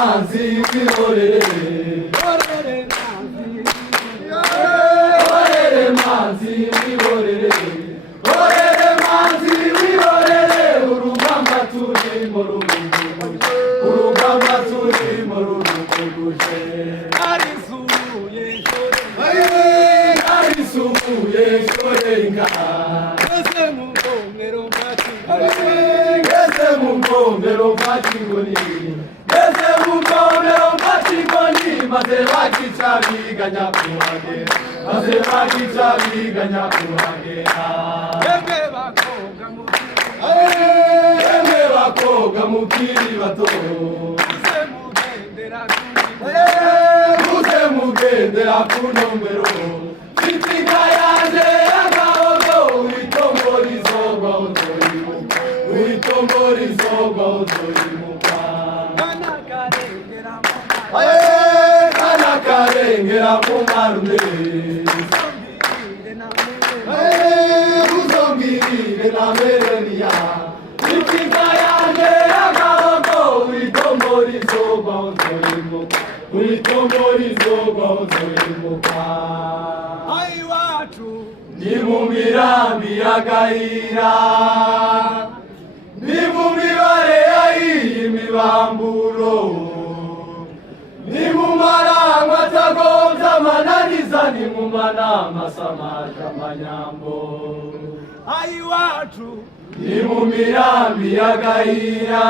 manzi wihorere, orere manzi wihorere, orere manzi wihorere, urugamba turimo ruruguje, urugamba turimo ruruguje. Arisumuye shorenga, ese mu mvomero mfatingoni, ese mu mvomero mfatingoni, maze bakica biganya kuhagera, maze bakica biganya kuhagera. Yemwe bakobwa mukiri bato, muze mugendera ku nombero, itinga yaje y'agahogo, witombora izogwa uzoyimuka, witombora izogwa uzoyimuka. Kana karengera mu marume, uzombirire na Melania, itinga yaje y'agahogo, witombora izogwa uzoyimuka, witombora izogwa uzoyimuka. Ni mu mirambi y'agahira, ni mu mibare yahiye imibamburo, ni mu marangwa atagombye amananiza, ni mu manama asamaje amanyambo. Ni mu mirambi y'agahira,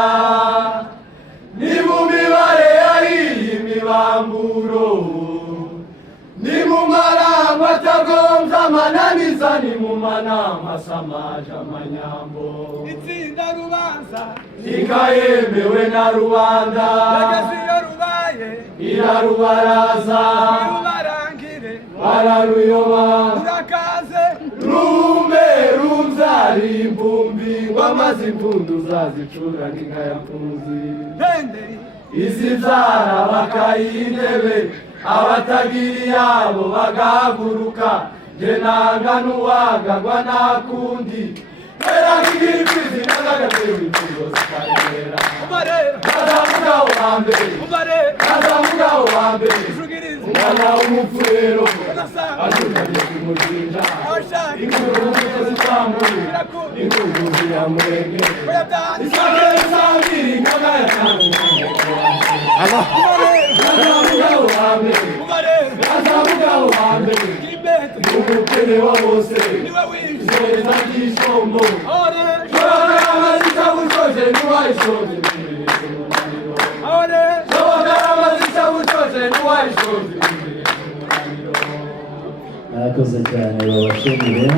ni mu mibare yahiye imibamburo, ni mu marangwa atagombye amananiza, ni mu manama asamaje amanyambo. Itsinda rubanza ikayemewe na rubanda, irarubaraza, bararuyoba, rumbe rubyara imbumbi, ngo amaze impundu zazicura n'ingayapfuzi. izibyara bakayintebe, abatagira iyabo bagahaguruka, nge nanga n'uwagagwa nakundi, era nk'igiri kwizi n'agagatera imvugo zikayera. Kazamugaho wa mbere, kazamugaho wa mbere, umwana w'umupfurero ajugamye ku mujinja, ingurube zitambuye, ingurube ya murenge, isake isambiri inkaga yatanguye. Kazamugaho wa mbere, kazamugaho wa mbere, umukene wa bose, izoreza ry'isombo, shora amazita bushoje n'uwayishoje, shora amazita bushoje n'uwayishoje. Murakoze cyane babashimire.